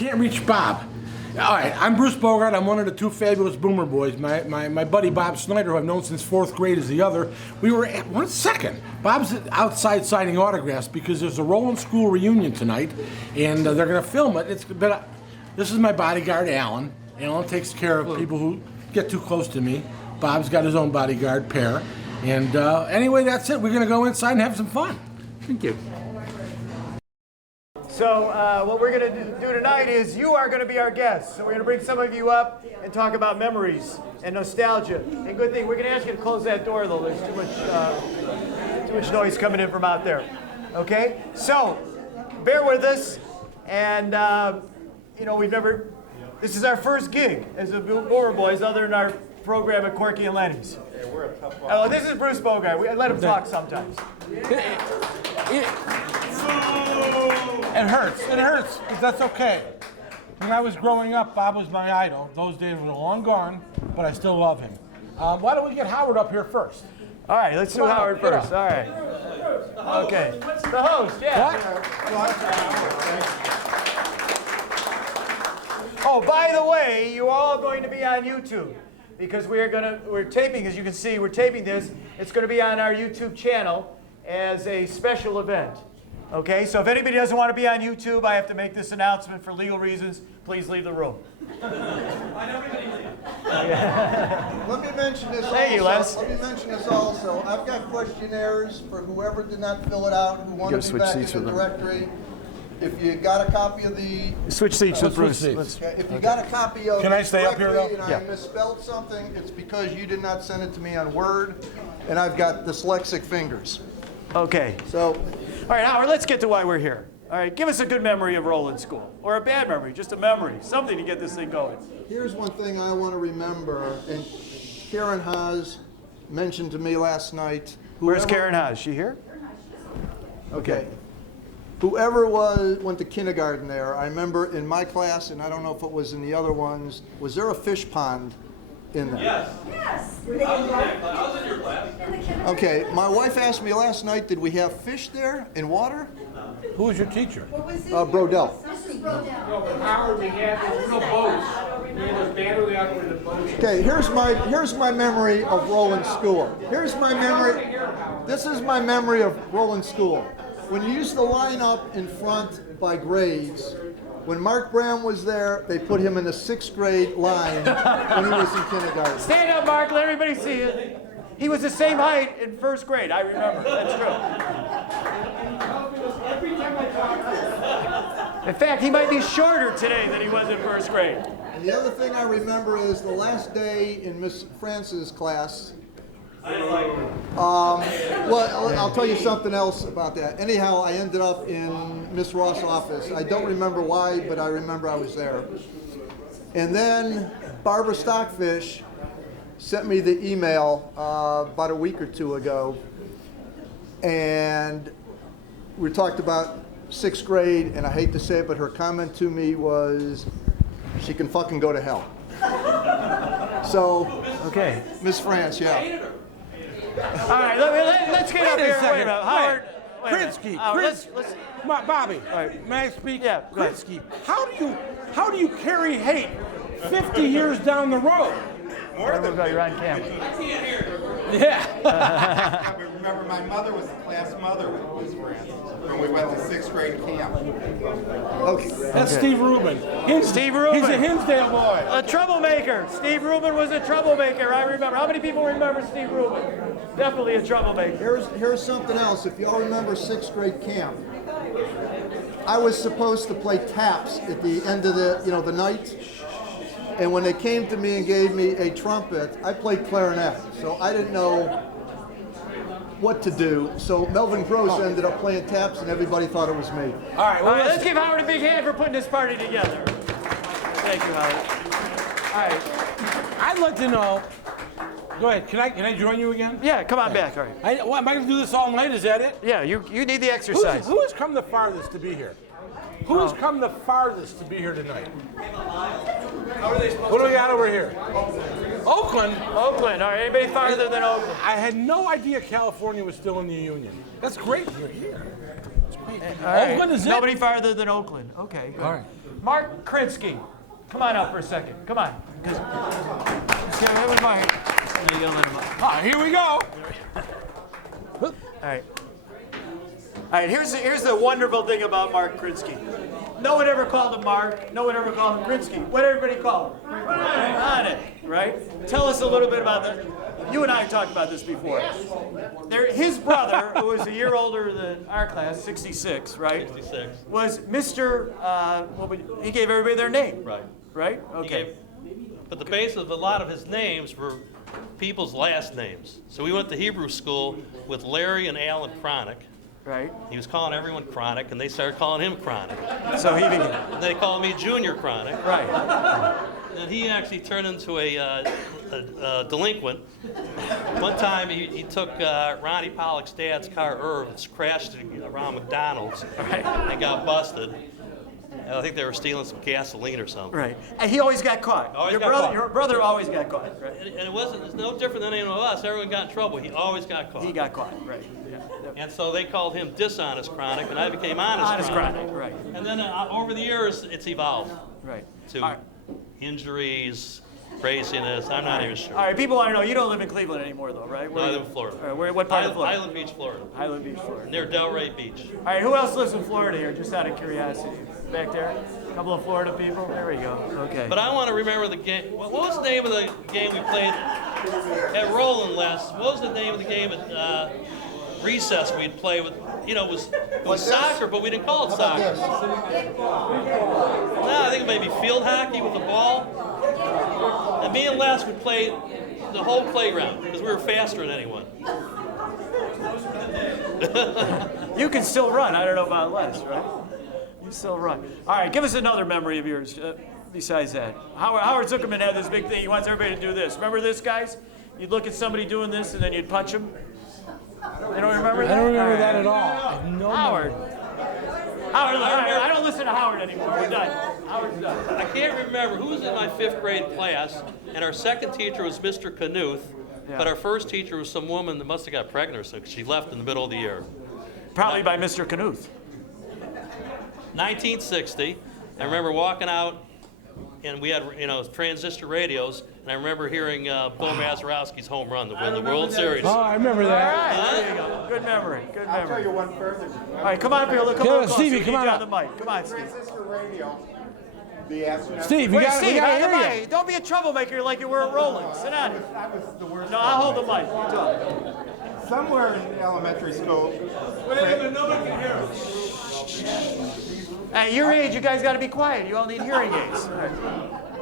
can't reach Bob. All right, I'm Bruce Bogart. I'm one of the two fabulous Boomer boys. My buddy Bob Snyder, who I've known since 4th grade, is the other. We were at 1 second. Bob's outside signing autographs because there's a Rowland School reunion tonight, and they're going to film it. This is my bodyguard, Alan. Alan takes care of people who get too close to me. Bob's got his own bodyguard, Pear. And anyway, that's it. We're going to go inside and have some fun. Thank you. So what we're going to do tonight is you are going to be our guests. So we're going to bring some of you up and talk about memories and nostalgia. And good thing, we're going to ask you to close that door, though. There's too much noise coming in from out there. Okay? So bear with us. And, this is our first gig as a Boomer Boys other than our program at Corky and Lenny's. Yeah, we're a tough one. Oh, this is Bruce Bogart. We let him talk sometimes. It hurts. It hurts, but that's okay. When I was growing up, Bob was my idol. Those days were long gone, but I still love him. Why don't we get Howard up here first? All right, let's do Howard first. All right. Okay. The host, yeah. Oh, by the way, you're all going to be on YouTube because we're taping, as you can see, we're taping this. It's going to be on our YouTube channel as a special event. Okay, so if anybody doesn't want to be on YouTube, I have to make this announcement for legal reasons. Please leave the room. Let me mention this Thank you, Les. Let me mention this also. I've got questionnaires for whoever did not fill it out, who want to be back in the directory. If you got a copy of the... Switch seats with Bruce. If you got a copy of Can I stay up here, though? and I misspelled something, it's because you did not send it to me on Word, and I've got dyslexic fingers. Okay. So... All right, Howard, let's get to why we're here. All right, give us a good memory of Rowland School. Or a bad memory, just a memory. Something to get this thing going. Here's one thing I want to remember, and Karen Haas mentioned to me last night. Where's Karen Haas? Is she here? Okay. Whoever went to kindergarten there, I remember in my class, and I don't know if it was in the other ones, was there a fish pond in there? Yes. I was in your class. Okay, my wife asked me last night, did we have fish there in water? Who was your teacher? Brodell. Howard, we had those little boats. We had those battery operated boats. Okay, here's my memory of Rowland School. Here's my memory. This is my memory of Rowland School. When you used to line up in front by grades, when Mark Brown was there, they put him in the 6th grade line when he was in kindergarten. Stand up, Mark. Let everybody see you. He was the same height in 1st grade. I remember. That's true. In fact, he might be shorter today than he was in 1st grade. And the other thing I remember is the last day in Miss France's class. Well, I'll tell you something else about that. Anyhow, I ended up in Miss Ross' office. I don't remember why, but I remember I was there. And then Barbara Stockfish sent me the email about a week or two ago, and we talked about 6th grade, and I hate to say it, but her comment to me was, she can fucking go to hell. So, okay, Miss France, yeah. All right, let's get up here. Wait a minute, Howard. Krinsky, Bobby, may I speak? Yeah, Krinsky, how do you carry hate 50 years down the road? You're on camera. Yeah. Remember, my mother was the class mother with Miss France when we went to 6th grade camp. Okay. That's Steve Rubin. Steve Rubin. He's a Hinsdale boy. A troublemaker. Steve Rubin was a troublemaker. I remember. How many people remember Steve Rubin? Definitely a troublemaker. Here's something else. If y'all remember 6th grade camp, I was supposed to play taps at the end of the night. And when they came to me and gave me a trumpet, I played clarinet. So I didn't know what to do. So Melvin Gross ended up playing taps, and everybody thought it was me. All right, well, let's give Howard a big hand for putting this party together. Thank you, Howard. All right. I'd like to know. Go ahead. Can I join you again? Yeah, come on back. All right. Am I going to do this all night? Is that it? Yeah, you need the exercise. Who has come the farthest to be here? Who has come the farthest to be here tonight? What do we got over here? Oakland. Oakland. All right. Anybody farther than Oakland? I had no idea California was still in the Union. That's great. You're here. That's great. All right. Oakland is it? Nobody farther than Oakland. Okay. Good. All right. Mark Krinsky. Come on up for a second. Come on. Here we go. All right. All right, here's the wonderful thing about Mark Krinsky. No one ever called him Mark. No one ever called him Krinsky. What did everybody call him? Ronnie, right? Tell us a little bit about that. You and I have talked about this before. His brother, who was a year older than our class, 66, right? 66. Was Mr. He gave everybody their name. Right. Right? Okay. But the base of a lot of his names were people's last names. So we went to Hebrew school with Larry and Alan Chronic. Right. He was calling everyone Chronic, and they started calling him Chronic. So he began. And they called me Junior Chronic. Right. And he actually turned into a delinquent. One time he took Ronnie Pollock's dad's car, Irv, and crashed it around McDonald's and got busted. I think they were stealing some gasoline or something. Right. And he always got caught. Your brother always got caught. Right. And it's no different than any of us. Everyone got in trouble. He always got caught. He got caught. Right. Yeah. And so they called him Dishonest Chronic, and I became Honest Chronic. Right. And then over the years, it's evolved Right. to injuries, craziness. I'm not even sure. All right, people want to know, you don't live in Cleveland anymore, though, right? No, I live in Florida. All right, what part of Florida? Island Beach, Florida. Island Beach, Florida. Near Delray Beach. All right, who else lives in Florida here, just out of curiosity? Back there? A couple of Florida people? There we go. Okay. But I want to remember the game. What was the name of the game we played at Rowland last? What was the name of the game at recess we'd play with? You know, it was soccer, but we didn't call it soccer. No, I think it may be field hockey with the ball. And me and Les would play the whole playground because we were faster than anyone. You can still run. I don't know about Les, right? You still run. All right, give us another memory of yours besides that. Howard Zuckerman had this big thing. He wants everybody to do this. Remember this, guys? You'd look at somebody doing this, and then you'd punch them. You don't remember that? I don't remember that at all. No Howard. Howard, I don't listen to Howard anymore. We're done. Howard's done. I can't remember who was in my 5th grade class, and our second teacher was Mr. Knuth, but our first teacher was some woman that must have got pregnant or something. She left in the middle of the year. Probably by Mr. Knuth. 1960. I remember walking out, and we had transistor radios, and I remember hearing Bill Mazeroski's home run to win the World Series. Oh, I remember that. All right, there you go. Good memory. Good memory. I'll tell you one further. All right, come on up here. Look, come Yeah, on closer. Stevie, We come need on you up. on the mic. Come on, Steve. Transistor radio. The astronaut. Steve, Wait, we Steve, gotta on the hear you. mic. Don't be a troublemaker like you were at Rowland. Sit down. I was the worst. No, I'll hold the mic. You talk. Somewhere in elementary school. At your age, you guys got to be quiet. You all need hearing aids. All right.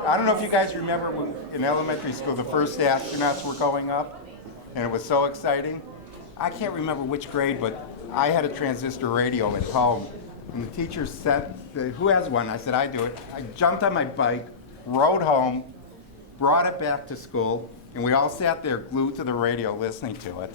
I don't know if you guys remember when in elementary school the first astronauts were going up, and it was so exciting. I can't remember which grade, but I had a transistor radio at home, and the teacher said, "Who has one?" I said, "I do it." I jumped on my bike, rode home, brought it back to school, and we all sat there glued to the radio listening to it.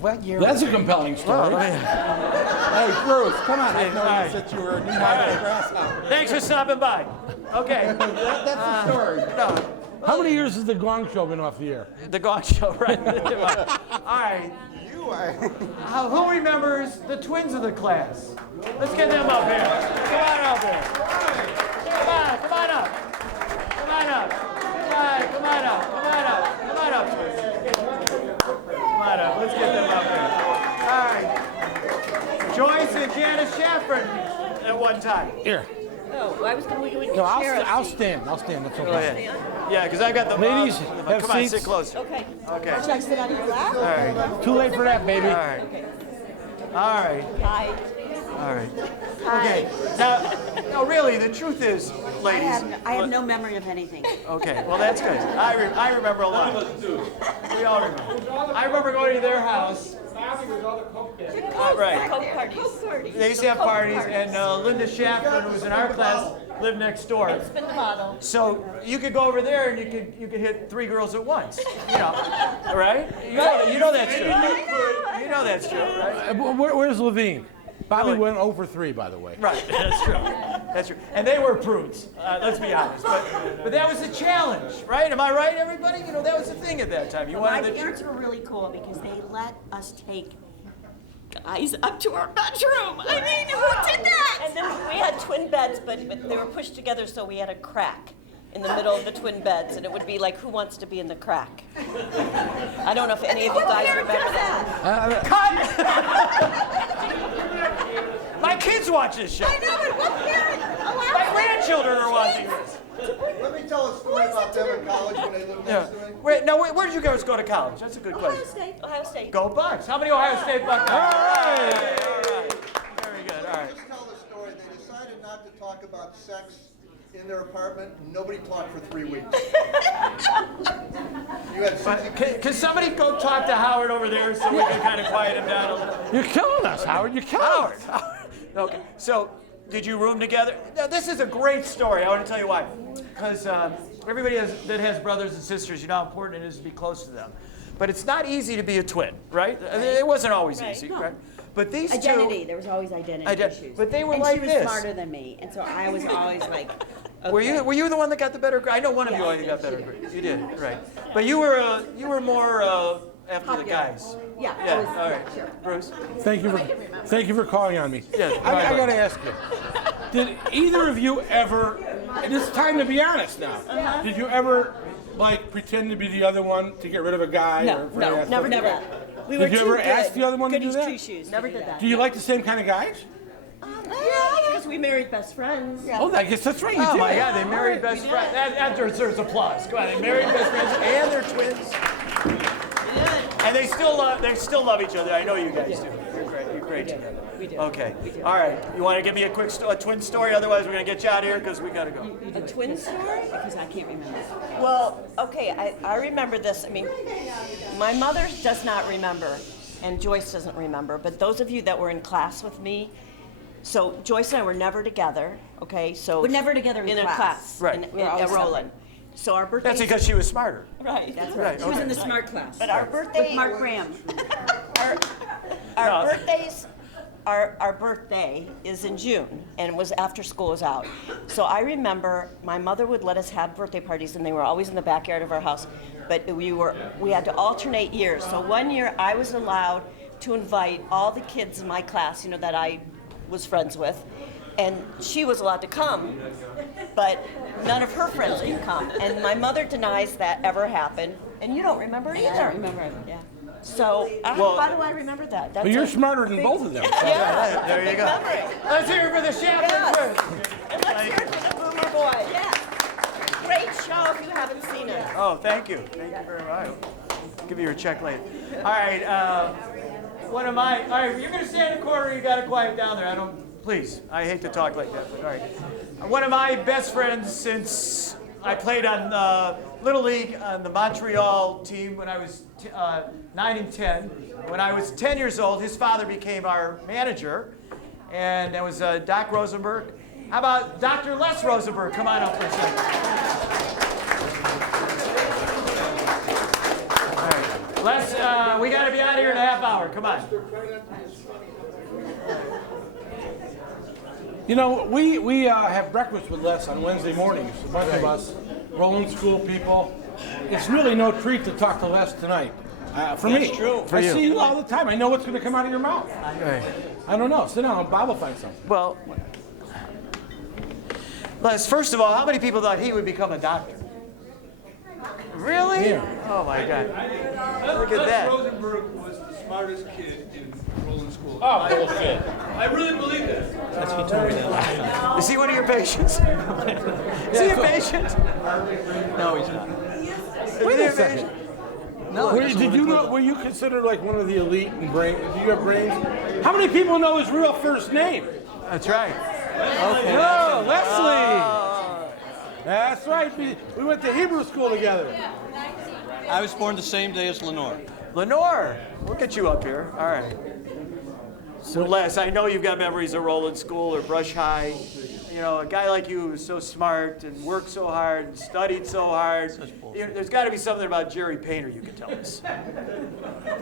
What year? That's a compelling story. Hey, Bruce, come on. I Hey, noticed that you were knee-high to the grasshopper. Thanks for stopping by. Okay. That's the story. No, How many years has the Gong Show been off the air? the Gong Show, right? All right. Who remembers the twins of the class? Let's get them up here. Come on up here. Come on up. Come on up. Come on up. Come on up. Come on up, twins. Come on up. Let's get them up here. All right. Joyce and Janice Shaffron at one time. Here. Oh, I was going to No, share I'll a seat. stand. That's Go okay. ahead. Yeah, because I got the Ladies, have come on, seats. sit close. Okay. Okay. Should I sit on your lap? All right. Too late for that, baby. All right. Okay. All right. Hi. All right. Hi. Okay. Now, really, the truth is, ladies. I have no memory of anything. Okay. Well, that's good. I remember a lot. We all remember. I remember going to their house. Right. Coke parties. They used to have parties, and Linda Shaffron, who was in our class, lived next door. Spin the bottle. So you could go over there and you could hit 3 girls at once. You know, right? You know that's true. You know that's true, right? Where's Levine? Bobby went 0 for 3, by the way. Right, that's true. That's true. And they were prudes, let's be honest. But that was the challenge, right? Am I right, everybody? That was the thing at that time. You My wanted parents were really cool because they let us take guys up to our bedroom. I mean, who did that? And then we had twin beds, but they were pushed together, so we had a crack in the middle of the twin beds, and it would be like, who wants to be in the crack? I don't know if any of you guys remember that. My kids watch this show. I know, but what parent allows My grandchildren are watching this. Let me tell a story about them in college when they lived next to me. Wait, no, where did you guys go to college? That's a good question. Ohio State. Go Bucks. How many Ohio State Buckeyes? All right. Very good. All right. Just tell the story. They decided not to talk about sex in their apartment. Nobody talked for 3 weeks. You had Can somebody go talk to Howard over there so we can kind of quiet him down a little? You're killing us, Howard. You're killing us. Okay. So, did you room together? Now, this is a great story. I want to tell you why. Because everybody that has brothers and sisters, you know how important it is to be close to them. But it's not easy to be a twin, right? It wasn't always easy, right? But these Identity. two. There was always identity issues. But they were and like she was this. smarter than me, and so I was always like, okay. Were you the one that got the better grade? I know one of you already got better grades. You did, right? But you were more after the guys. Yeah. Yeah. I was, All right, sure. Bruce. Thank you for calling on me. Yeah, I got to ask you. Did either of you ever? And it's time to be honest now. Did you ever like pretend to be the other one to get rid of a guy? No, or for no, an never did athletic? that. We Did were you too ever good. ask the other one to do Goodies that? two shoes. Never did that. Do you like the same kind of guys? Yeah, because we married best friends. Yeah. Oh, I guess that's right. You Oh did. my God, they married best friends. That deserves applause. Come on, they married best friends and they're twins. And they still love each other. I know you guys do. You're great together. We do. Okay. All right. You want to give me a quick a twin story? Otherwise, we're gonna get you out of here because we gotta go. A twin story? Because I can't remember. Well, okay, I remember this. I mean, my mother does not remember, and Joyce doesn't remember, but those of you that were in class with me, so Joyce and I were never together, okay? So We're never together in a class. class. Right. In, We were always at Rowland. So our birthdays. That's because she was smarter. Right. That's Right, right. She was okay. in the smart class. But our birthday. With Mark Graham. Our birthdays. Our birthday is in June, and it was after school was out. So I remember my mother would let us have birthday parties, and they were always in the backyard of our house. But we had to alternate years. So one year I was allowed to invite all the kids in my class, that I was friends with, and she was allowed to come, but none of her friends could come. And my mother denies that ever happened, and you don't remember either. I don't remember. Yeah. So why do I remember that? That's But you're a smarter than big- both of them. Yeah. There you go. Memory. Let's hear it for the Chaplain Yes. twins. And let's hear it for the Boomer Boy. Yeah. Great show if you haven't seen it. Oh, thank you. Thank you very much. I'll give you your check later. All right. All right, you're going to stand in the corner. You got to quiet down there. Please, I hate to talk like that, but all right. One of my best friends since I played on Little League on the Montreal team when I was 9 and 10. When I was 10 years old, his father became our manager, and that was Doc Rosenberg. How about Dr. Les Rosenberg? Come on up for a second. All right. Les, we got to be out of here in a half hour. Come on. We have breakfast with Les on Wednesday mornings, a bunch of us, Rowland School people. It's really no treat to talk to Les tonight. For me. That's true. For I you. see you all the time. I know what's going to come out of your mouth. Right. I don't know. Sit down. Bob will find something. Well, Les, first of all, how many people thought he would become a doctor? Really? Yeah. Oh my God. Look at Les that. Rosenberg was the smartest kid in Rowland School. Oh, bullshit. I really believe that. Is he one of your patients? Is he a patient? No, he's not. Wait a second. No, Were you considered like one of the elite in brain? Do you have brains? How many people know his real first name? That's right. Oh, Leslie. That's right. We went to Hebrew school together. I was born the same day as Lenore. Lenore, we'll get you up here. All right. So Les, I know you've got memories of Rowland School or Brush High. A guy like you who's so smart and worked so hard and studied so hard. There's got to be something about Jerry Painter you can tell us.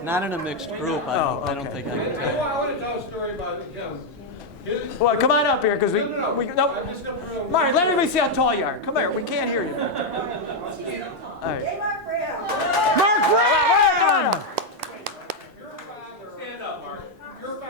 Not in a mixed group. I don't think I can tell you. I want to tell a story about Well, come on up here because we No. I'm just gonna throw- Mark, let everybody see how tall you are. Come here, we can't hear you. All right. Mark Brown! Your father, stand up, Mark. Your father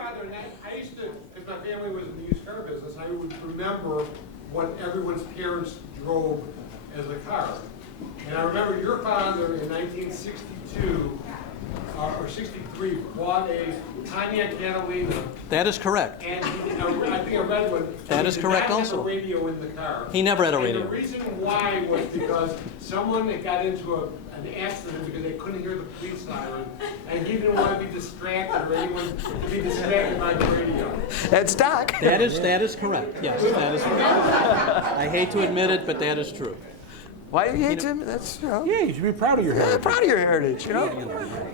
1963 bought a Pontiac Catalina, That is correct. and I think a red one. That is correct He did not also. have a radio in the car. He never had a And radio. the reason why was because someone that got into an accident because they couldn't hear the police siren, and he didn't want to be distracted or anyone to be distracted by the radio. That's Doc. That is correct. Yes, that is correct. I hate to admit it, but that is true. Why do you hate him? That's, you know, Yeah, you should be proud of your I'm heritage. proud of your heritage, you know?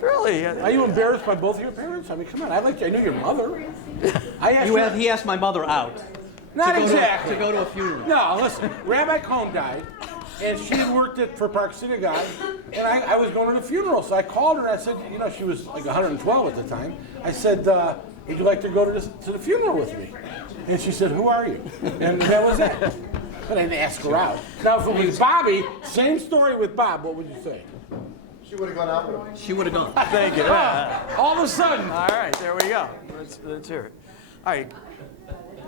Really. Are you embarrassed by both of your parents? I mean, come on. I knew your mother. I asked He asked my mother out. Not to exactly. go to a funeral. No, listen. Rabbi Cohn died, and she had worked for Park Synagogue, and I was going to the funeral. So I called her and I said, you know, she was like 112 at the time. I said, would you like to go to the funeral with me? And she said, who are you? And that was it. But I didn't ask her out. Now, if it was Bobby, same story with Bob, what would you say? She would have gone out with him. She would have gone. Thank you. All of a sudden. All right, there we go. Let's hear it. All right.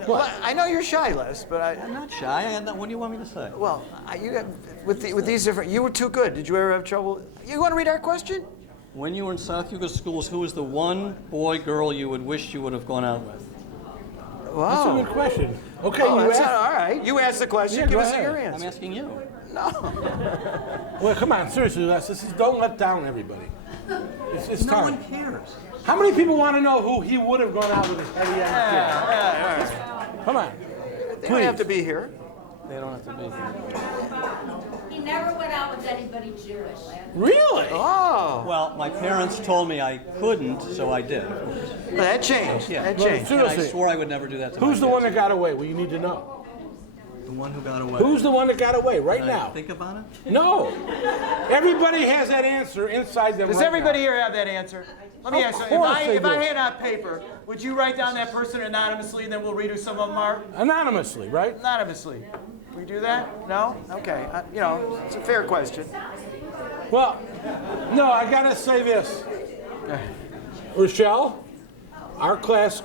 Well, I know you're shy, Les, but I'm not shy. What do you want me to say? well, you got, with these different, you were too good. Did you ever have trouble? You want to read our question? When you were in South Yuga schools, who was the one boy, girl you would wish you would have gone out with? That's a Wow. good question. Okay, Oh, you that's asked. all right. You asked the question. Yeah, Give go us ahead. your I'm answer. asking you. Well, come on, seriously, Les. Don't let down everybody. It's No time. one cares. How many people want to know who he would have gone out with his heavy ass kid? Come on. They don't have to be here. They don't have to be here. He never went out with anybody Jewish. Really? Oh, Well, my parents told me I couldn't, so I did. well, that changed. Yeah. That Well, changed. And I seriously, swore I would never do that to my who's the kids. one that got away? Well, you need to know. The one who got away. Who's the one that got away right Can I now? think about it? No. Everybody has that answer inside them. Does right everybody now. here have that answer? Let me Of ask you, course they if I do. hand out paper, would you write down that person anonymously and then we'll read who some of them are? Anonymously, right? Anonymously. We do that? No? Okay. You know, it's a fair question. Well, no, I gotta say this. Rochelle, our class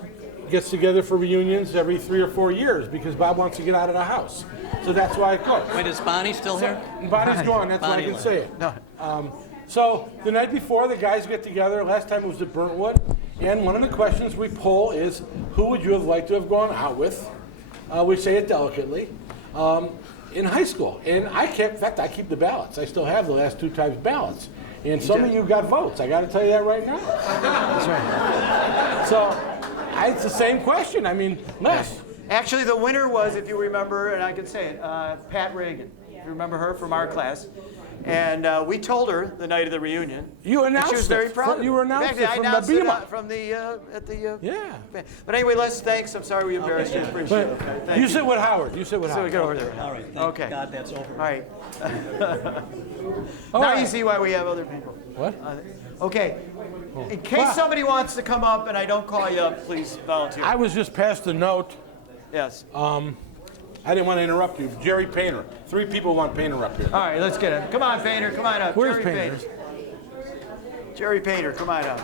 gets together for reunions every 3 or 4 years because Bob wants to get out of the house. So that's why I cook. Wait, is Bonnie still here? Bonnie's gone, that's why I Bonnie can left. say it. So the night before, the guys get together. Last time it was at Burntwood. And one of the questions we poll is, who would you have liked to have gone out with? We say it delicately. In high school. And in fact, I keep the ballots. I still have the last 2 times ballots. And some of you got votes. I got to tell you that right now. That's right. So it's the same question. I mean, Les. Actually, the winner was, if you remember, and I can say it, Pat Reagan. You remember her from our class? And we told her the night of the reunion. You and announced she was very it. proud. You In announced fact, it I from the announced it Bema. from the at the. Yeah. But anyway, Les, thanks. I'm sorry we embarrassed you. Appreciate it. But Okay, thank you sit with Howard. You sit with So we Howard. get over there. All right. Thank Okay. God that's over. All right. All Now right. you see why we have other people. What? Okay. In case somebody wants to come up and I don't call you up, please volunteer. I was just passed a note. Yes. I didn't want to interrupt you. Jerry Painter. 3 people want Painter up here. All right, let's get him. Come on, Painter. Come on up. Where's Jerry Painter? Jerry Painter, come on up.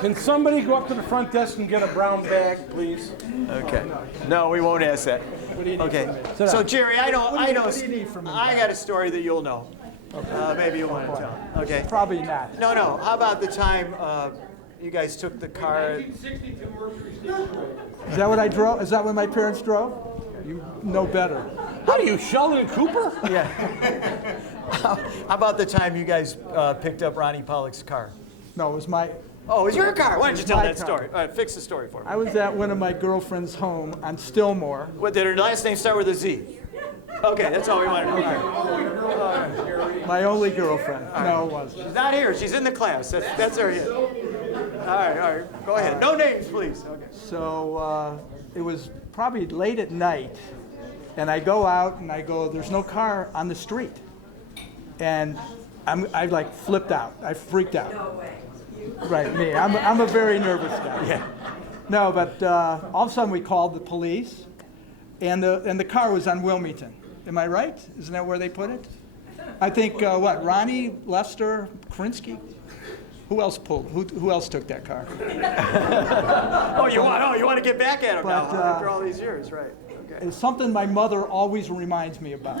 Can somebody go up to the front desk and get a brown bag, please? Okay. No, we won't ask that. Okay. So Jerry, I got a story that you'll know. Maybe you want to tell. Okay. Probably not. No. How about the time you guys took the car? 1962 Mercury Station. Is that what I drove? Is that what my parents drove? You know better. What are you, Sheldon Cooper? Yeah. How about the time you guys picked up Ronnie Pollock's car? No, it was my. Oh, it was your car. Why don't you tell My that car. story? All right, fix the story for me. I was at one of my girlfriend's home on Stillmore. What, did her last name start with a Z? Okay, that's all we want to know. My only girlfriend. No, it wasn't. She's not here. She's in the class. That's her. Yeah. All right. Go ahead. No names, please. Okay. So it was probably late at night, and I go out and I go, there's no car on the street. And I like flipped out. I freaked out. No way. Right, me. I'm a very nervous guy. Yeah. No, but all of a sudden we called the police, and the car was on Wilmington. Am I right? Isn't that where they put it? I think Ronnie, Lester, Krinsky. Who else pulled? Who else took that car? You want to get back at him But, now after all these years, right? Okay. It's something my mother always reminds me about.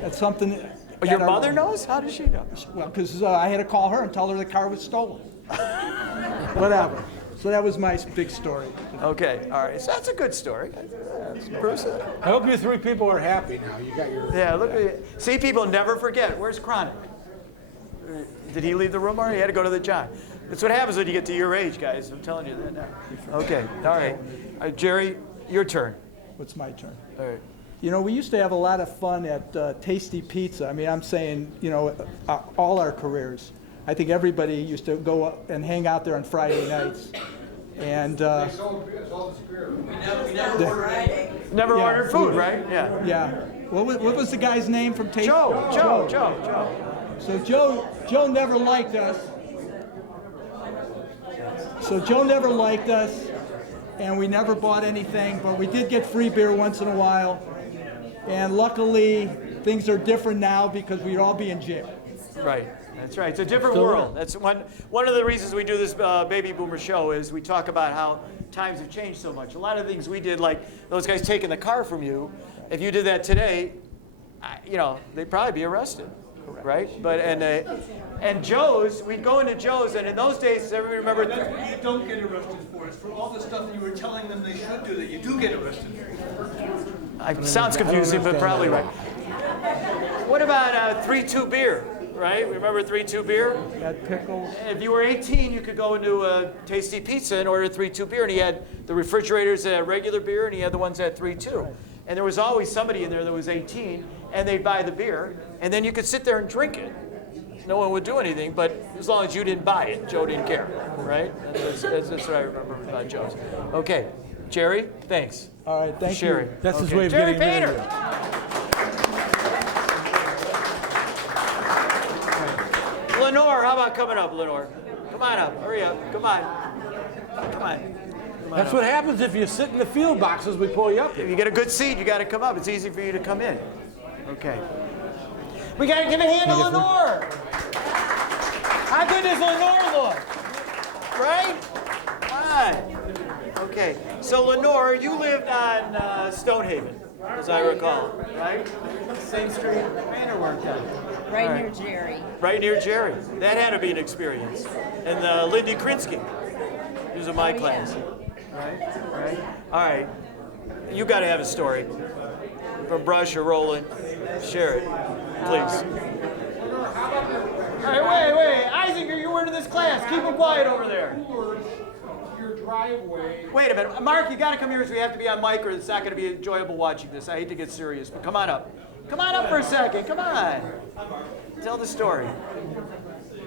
That's something. Oh, your mother knows? How does she know? Well, because I had to call her and tell her the car was stolen. Whatever. So that was my big story. Okay, all right. So that's a good story. Bruce? I hope you three people are happy now. You got your. Yeah, look at it. See, people never forget. Where's Chronic? Did he leave the room already? He had to go to the John. That's what happens when you get to your age, guys. I'm telling you that now. Okay, all right. Jerry, your turn. What's my turn? All right. You know, we used to have a lot of fun at Tasty Pizza. I mean, I'm saying, you know, all our careers. I think everybody used to go up and hang out there on Friday nights. And Never ordered food, right? Yeah. yeah. What was the guy's name from Tasty? Joe. So Joe never liked us. So Joe never liked us, and we never bought anything, but we did get free beer once in a while. And luckily, things are different now because we'd all be in jail. Right. That's right. It's a different world. That's one of the reasons we do this Baby Boomer show is we talk about how times have changed so much. A lot of things we did, like those guys taking the car from you, if you did that today, you know, they'd probably be arrested. Correct. Right? But and Joe's, we'd go into Joe's, and in those days, everybody remember. That's what you don't get arrested for. It's for all the stuff you were telling them they should do that you do get arrested for. Sounds confusing, but probably right. What about 3-2 beer? Right? Remember 3-2 beer? Had pickles. If you were 18, you could go into Tasty Pizza and order 3-2 beer, and he had the refrigerators that had regular beer, and he had the ones that had 3-2. Right. And there was always somebody in there that was 18, and they'd buy the beer, and then you could sit there and drink it. No one would do anything, but as long as you didn't buy it, Joe didn't care, right? That's what I remember about Joe's. Okay, Jerry, thanks. All right, thank Sherry. you. That's his Okay. way of Jerry getting rid Painter. of you. Lenore, how about coming up, Lenore? Come on up, hurry up, come on. That's what happens if you sit in the field boxes. We pull you up. If you get a good seat, you got to come up. It's easy for you to come in. Okay. We got to give a hand to Lenore. How good does Lenore look? Right? Fine. Okay. So Lenore, you lived on Stonehaven, as I recall, right? Same street Manor worked on. Right near Jerry. Right near Jerry. That had to be an experience. And Lindy Krinsky. He was in my class. Right? All right. You got to have a story from Brush or Rowland. Share it, please. All right, wait. Isaac, you were in this class. Keep it quiet over there. Your driveway. Wait a minute. Mark, you got to come here because we have to be on mic or it's not going to be enjoyable watching this. I hate to get serious, but come on up. Come on up for a second. Come on. Tell the story.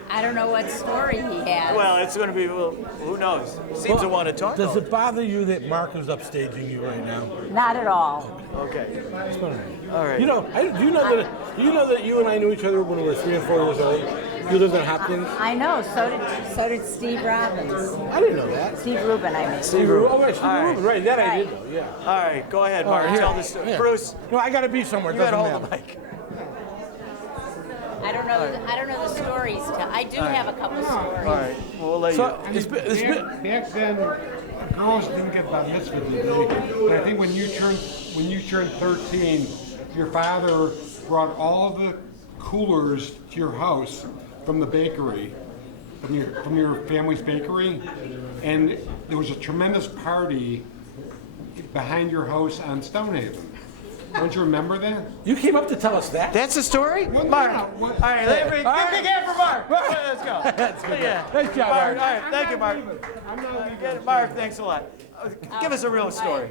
I don't know what story he has. Well, it's going to be, well, who knows? He seems to want to talk. Does it bother you that Mark is upstaging you right now? Not at all. Okay. All right. You know, do you know that you and I knew each other when we were 3 and 4 years old? You lived in Hopkins. I know. So did Steve Robbins. I didn't know that. Steve Rubin, I mean. Steve Rubin. Oh, right, Steve Rubin. Right, that I did know. Yeah. All right, go ahead, Mark. Tell the story. Here. Bruce, No, I got to be somewhere. you got to Doesn't hold the matter. mic. I don't know the stories. I do have a couple stories. All right, we'll let So you. it's been Back then, girls didn't get bar mitzvah, did they? But I think when you turned 13, your father brought all the coolers to your house from the bakery, from your family's bakery, and there was a tremendous party behind your house on Stonehaven. Don't you remember that? You came up to tell us that? That's the story? Well, Mark. no, All what- right, give a big hand for Mark. Let's go. That's good. Yeah. Nice job, Mark. Mark. All right, thank you, Mark. I'm not leaving. Good. Mark, thanks a lot. Give us a real story.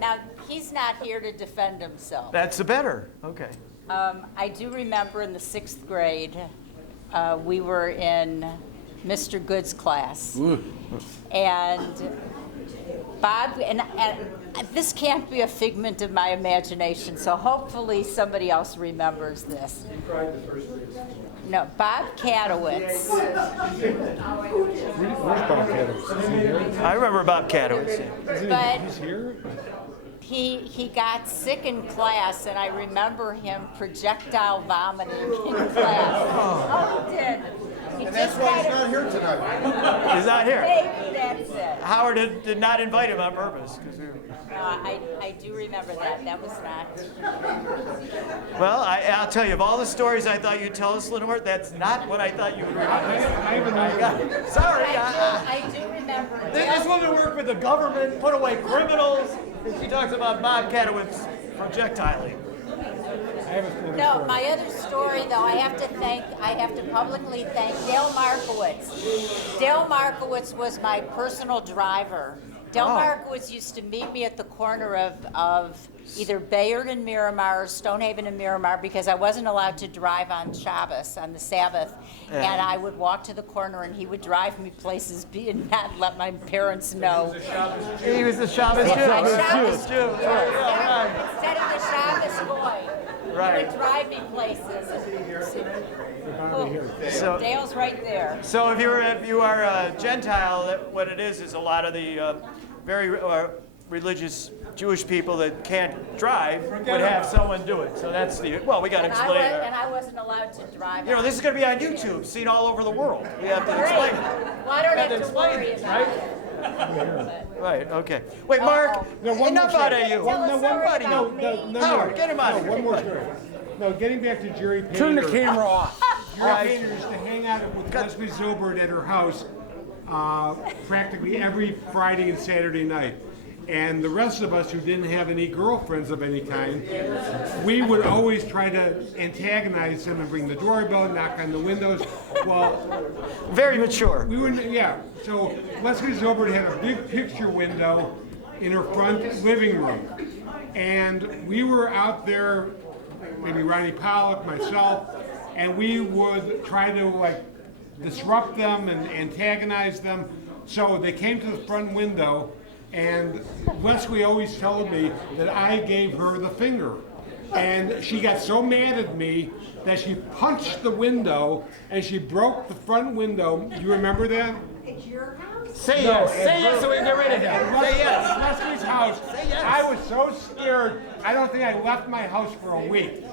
Now, he's not here to defend himself. That's the better. Okay. I do remember in the 6th grade, we were in Mr. Good's class. And Bob, and this can't be a figment of my imagination, so hopefully somebody else remembers this. No, Bob Katowitz. Where's Bob Katowitz? Is he here? I remember Bob Katowitz. But He's here? he got sick in class, and I remember him projectile vomiting in class. Oh, he did. He And that's just why he's got not here tonight. He's not here. maybe That's it. Howard did not invite him on purpose. I do remember that. That was not. Well, I'll tell you, of all the stories I thought you'd tell us, Lenore, that's not what I thought you would remember. Sorry. I do remember. This woman worked with the government, put away criminals, and she talks about bobcat with projectiling. No, my other story, though, I have to publicly thank Dale Markowitz. Dale Markowitz was my personal driver. Dale Markowitz used to meet me at the corner of either Bayard and Miramar or Stonehaven and Miramar because I wasn't allowed to drive on Shabbos, on the Sabbath. Yeah. And I would walk to the corner and he would drive me places and not let my parents know. He was the Shabbos Jew. Shabbos Jew. Right. Instead of the Shabbos boy. Right. He would drive me places. So, Dale's right there. So if you are a Gentile, what it is a lot of the very religious Jewish people that can't drive would have someone do it. So that's we got to explain it. And I wasn't allowed to drive. You know, this is going to be on YouTube, seen all over the world. We have to explain it. Well, I don't have to worry about it. Right, okay. Wait, Mark, enough out of you. Howard, get him out of here. One more story. No, getting back to Jerry Painter. Turn the camera off. Jerry Painter used to hang out with Leslie Zobert at her house practically every Friday and Saturday night. And the rest of us who didn't have any girlfriends of any kind, we would always try to antagonize them and ring the doorbell, knock on the windows. Well, very mature. We wouldn't, yeah. So Leslie Zobert had a big picture window in her front living room, and we were out there, maybe Ronnie Pollock, myself, and we would try to disrupt them and antagonize them. So they came to the front window. And Wesley always told me that I gave her the finger. And she got so mad at me that she punched the window and she broke the front window. Do you remember that? It's your house? Say yes. Say yes so we can get rid of him. Say yes. Leslie's house. Say yes. I was so scared. I don't think I left my house for a week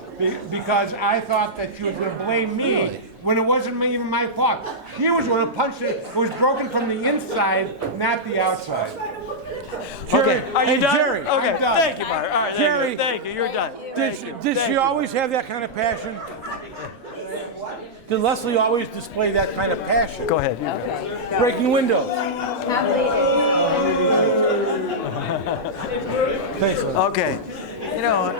because I thought that she was going to blame me when it wasn't even my fault. She was the one who punched it. It was broken from the inside, not the outside. Okay, are you done? Jerry, okay, I'm done. Thank you, Mark. All right, Jerry, thank you. You're done. Did she always have that kind of passion? Did Leslie always display that kind of passion? Go ahead. Okay. Breaking windows. Thanks. Okay. You know,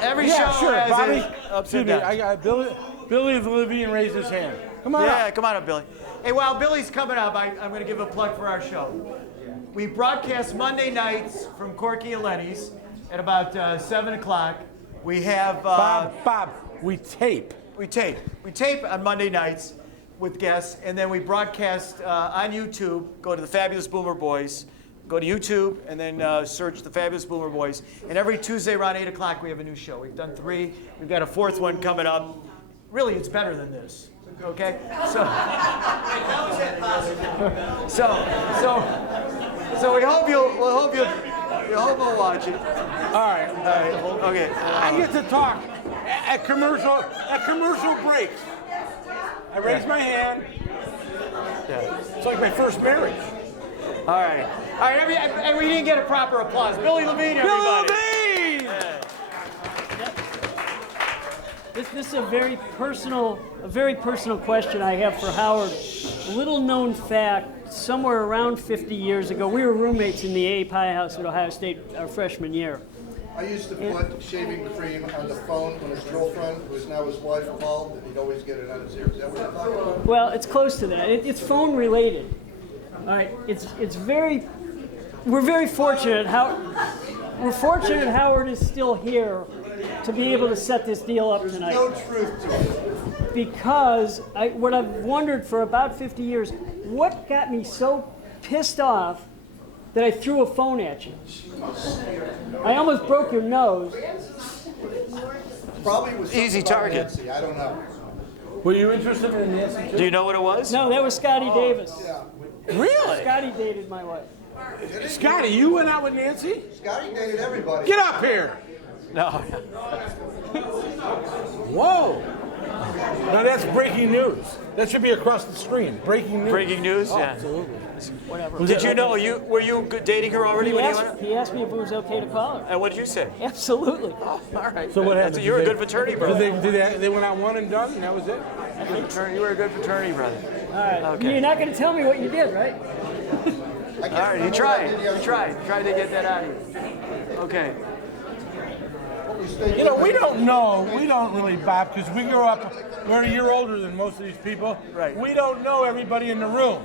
every show has Bobby. its ups and downs. I got Billy of Levine raised his hand. Come on Yeah, up. come on up, Billy. Hey, while Billy's coming up, I'm going to give a plug for our show. We broadcast Monday nights from Corky and Lenny's at about 7 o'clock. We have... Bob, we tape. We tape on Monday nights with guests, and then we broadcast on YouTube. Go to the Fabulous Boomer Boys. Go to YouTube, and then search the Fabulous Boomer Boys. And every Tuesday around 8 o'clock, we have a new show. We've done 3. We've got a 4th one coming up. Really, it's better than this. Okay? So we hope you'll watch it. All right. Okay. I get to talk at commercial breaks. I raise my hand. Yeah. It's like my first marriage. All right. And we didn't get a proper applause. Billy Levine, everybody. Billy Levine! This is a very personal question I have for Howard. A little known fact, somewhere around 50 years ago, we were roommates in the A. Pie House at Ohio State our freshman year. I used to put shaving cream on the phone when his girlfriend, who is now his wife, called, and he'd always get it on his ear. Is that what you're talking about? Well, it's close to that. It's phone related. All right, we're very fortunate. Howard is still here to be able to set this deal up tonight. There's no truth to it. Because what I've wondered for about 50 years, what got me so pissed off that I threw a phone at you? I almost broke your nose. Probably was Easy target. Nancy, I don't know. Were you interested in Nancy? Do you know what it was? No, that was Scotty Davis. Yeah. Really? Scotty dated my wife. Scotty, you went out with Nancy? Scotty dated everybody. Get up here! No. Whoa! Now that's breaking news. That should be across the screen. Breaking news. Breaking news? Oh, Yeah. absolutely. Whatever. Did you know, were you dating her already? He asked me if it was okay to call her. And what did you say? Absolutely. Oh, all right. So what happened? You're a good fraternity brother. They went out one and done, and that was it? You were a good fraternity brother. All right. Okay. You're not going to tell me what you did, right? All right, you tried. You tried to get that out of you. Okay. You know, we don't know. We don't really, Bob, because we grew up, we're a year older than most of these people. Right. We don't know everybody in the room.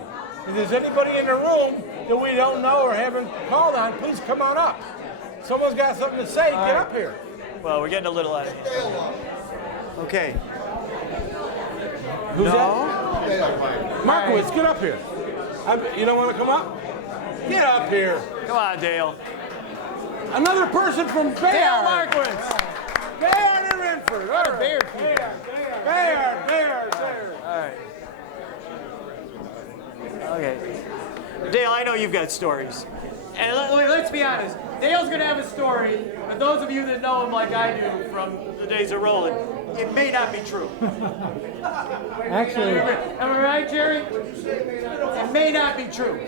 If there's anybody in the room that we don't know or haven't called on, please come on up. Someone's got something to say, get up here. Well, we're getting a little out of hand. Okay. Who's that? Markowitz, get up here. You don't want to come up? Get up here. Come on, Dale. Another person from Bayard. Dale Markowitz. Bayard and Renford. All right. Bayard. All right. Okay. Dale, I know you've got stories. And let's be honest, Dale's going to have a story, but those of you that know him like I do from The days of Rowland. it may not be true. Actually, Am I right, Jerry? It may not be true.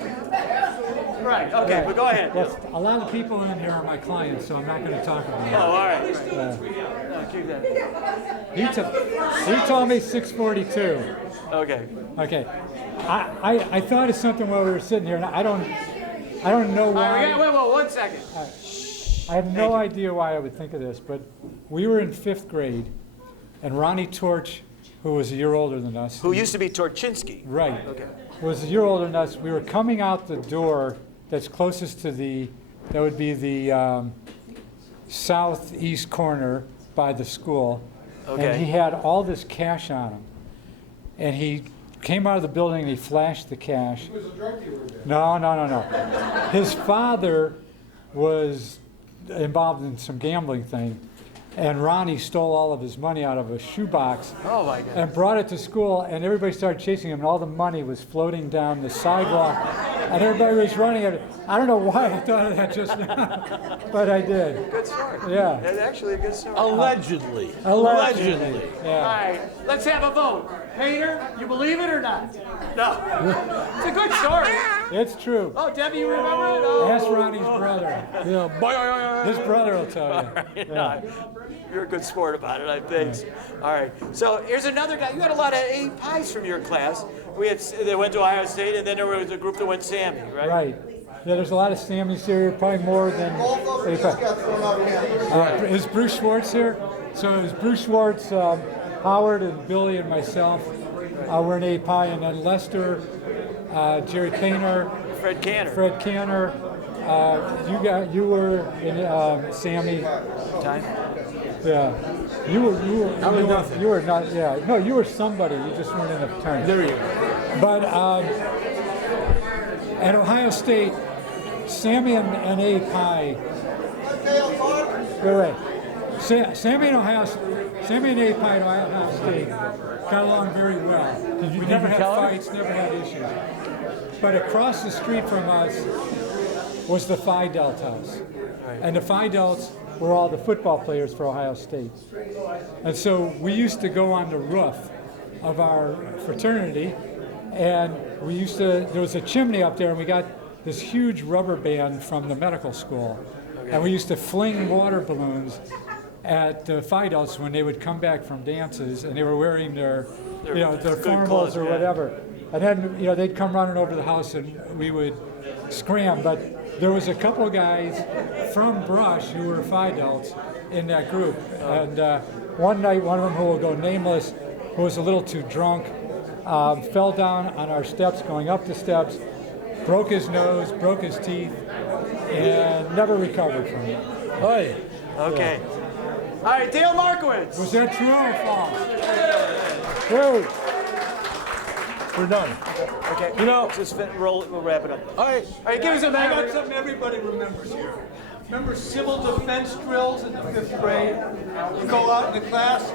Right, okay, but go ahead. Yes, a lot of people in here are my clients, so I'm not going to talk about it. Oh, all right. No, keep that. He told me 6:42. Okay. Okay. I thought of something while we were sitting here, and I don't know All right, why. wait, 1 second. I have no idea why I would think of this, but we were in 5th grade, and Ronnie Torch, who was a year older than us, Who used to be Torchinsky. right, Okay. was a year older than us. We were coming out the door that's closest to that would be the southeast corner by the school. Okay. And he had all this cash on him. And he came out of the building and he flashed the cash. He was a drug dealer then. No. His father was involved in some gambling thing. And Ronnie stole all of his money out of a shoebox Oh, my God. and brought it to school, and everybody started chasing him, and all the money was floating down the sidewalk, and everybody was running at it. I don't know why I thought of that just now, but I did. Good story. Yeah. That's actually a good story. Allegedly. Allegedly. All Yeah. right, let's have a vote. Painter, you believe it or not? No. It's a good story. It's true. Oh, Debbie, you remember it? Oh. Ask Ronnie's brother. Yeah. His brother will tell you. No, you're a good sport about it, I think. All right. So here's another guy. You had a lot of A pies from your class. They went to Ohio State, and then there was a group that went Sammy, right? Right. Yeah, there's a lot of Sammys here, probably more than. Both of them just got thrown out campus. Is Bruce Schwartz here? So it was Bruce Schwartz, Howard, and Billy, and myself. We're an A pie, and then Lester, Jerry Kainer, Fred Canner. Fred Canner. You were in Sammy. Time? Yeah. You were not. Yeah. No, you were somebody. You just weren't in the fraternity. There you go. But at Ohio State, Sammy and A pie. Wait. Sammy and A pie at Ohio State got along very well. We never had fights, never had issues. But across the street from us was the Phi Delta house. And the Phi Delts were all the football players for Ohio State. And so we used to go on the roof of our fraternity, and there was a chimney up there, and we got this huge rubber band from the medical school. And we used to fling water balloons at the Phi Delts when they would come back from dances, and they were wearing their formals or whatever. And then, they'd come running over the house, and we would scram. But there was a couple guys from Brush who were Phi Delts in that group. And one night, one of them, who will go nameless, who was a little too drunk, fell down on our steps going up the steps, broke his nose, broke his teeth, and never recovered from it. Oh, yeah. Okay. All right, Dale Markowitz. Was that true or false? True. We're done. Okay. We'll wrap it up. All right. All right, give us a I got memory. something everybody remembers here. Remember civil defense drills in the 5th grade? You go out in the class,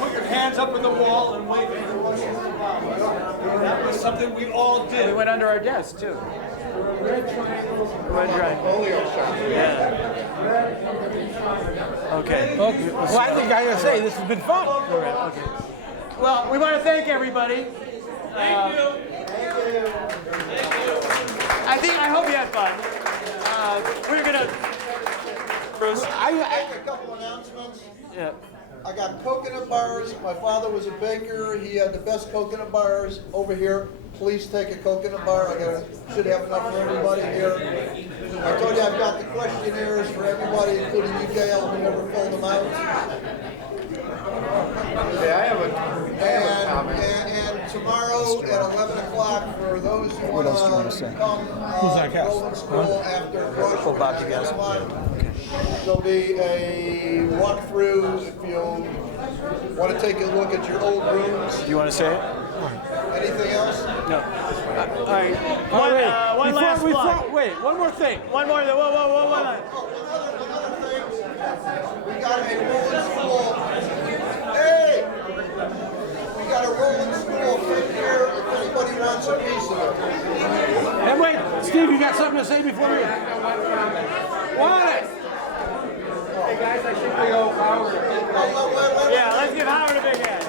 put your hands up in the wall and wait for the Russians to follow. That was something we all We did. went under our desk, too. Red Triangle. Yeah. Okay. Well, I think I gotta say, this has been fun. Okay. Well, we want to thank everybody. Thank you. I hope you had fun. We're gonna. Bruce. I make a couple announcements. Yeah. I got coconut bars. My father was a baker. He had the best coconut bars over here. Please take a coconut bar. Should have enough for everybody here. I told you I've got the questionnaires for everybody, including you, Gail, who never filled them out. Yeah, I have a And tomorrow at 11 o'clock, for those who want to come to Rowland School after brush, there'll be a walkthrough if you want to take a look at your old rooms. Do you want to say it? Anything else? No. All right. One last plug. Wait, one more thing. One more. Whoa. Another thing. We got a Rowland School. Hey! We got a Rowland School right here if anybody wants a piece of it. And wait, Steve, you got something to say before we... What? Hey guys, I think we owe Howard. Yeah, let's give Howard a big hand.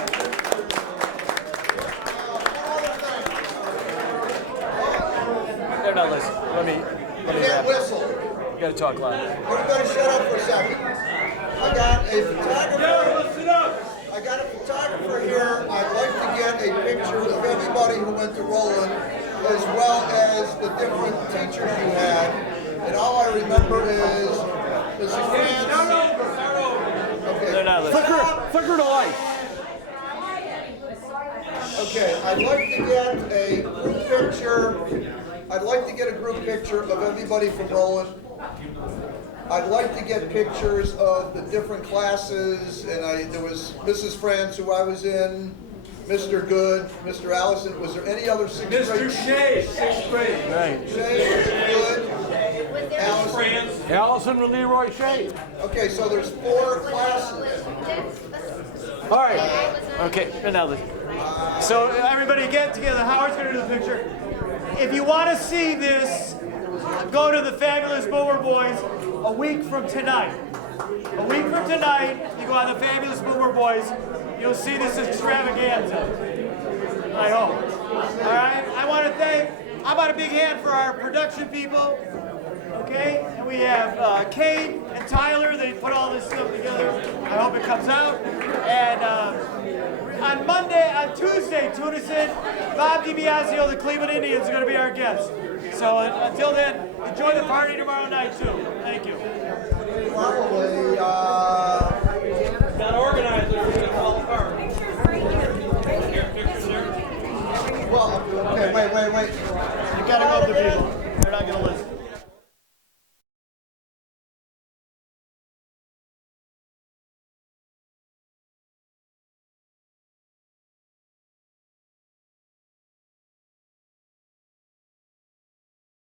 They're not listening. Let me Can't wrap. whistle. You gotta talk loud. Everybody shut up for a second. I got a photographer here. I'd like to get a picture of everybody who went to Rowland, as well as the different teachers you had. And all I remember is Mrs. France. Okay. They're not listening. Flicker to life. Okay, I'd like to get a group picture. I'd like to get a group picture of everybody from Rowland. I'd like to get pictures of the different classes, and there was Mrs. France, who I was in, Mr. Good, Mr. Allison. Was there any other sixth grade? Mr. Shea, 6th grade. Right. Shea, Good, Allison. Allison with Leroy Shea. Okay, so there's 4 classes. All right. Okay, now listen. So everybody get together. Howard's gonna do the picture. If you want to see this, go to the Fabulous Boomer Boys a week from tonight. A week from tonight, you go on the Fabulous Boomer Boys, you'll see this extravaganza. I hope. All right, I want to thank, how about a big hand for our production people? Okay, and we have Kate and Tyler, they put all this stuff together. I hope it comes out. And on Tuesday, tune us in. Bob DiBiasio of the Cleveland Indians is going to be our guest. So until then, enjoy the party tomorrow night too. Thank you. Probably, Got organized. We're going to fall apart. well, okay, wait. You gotta go to the people.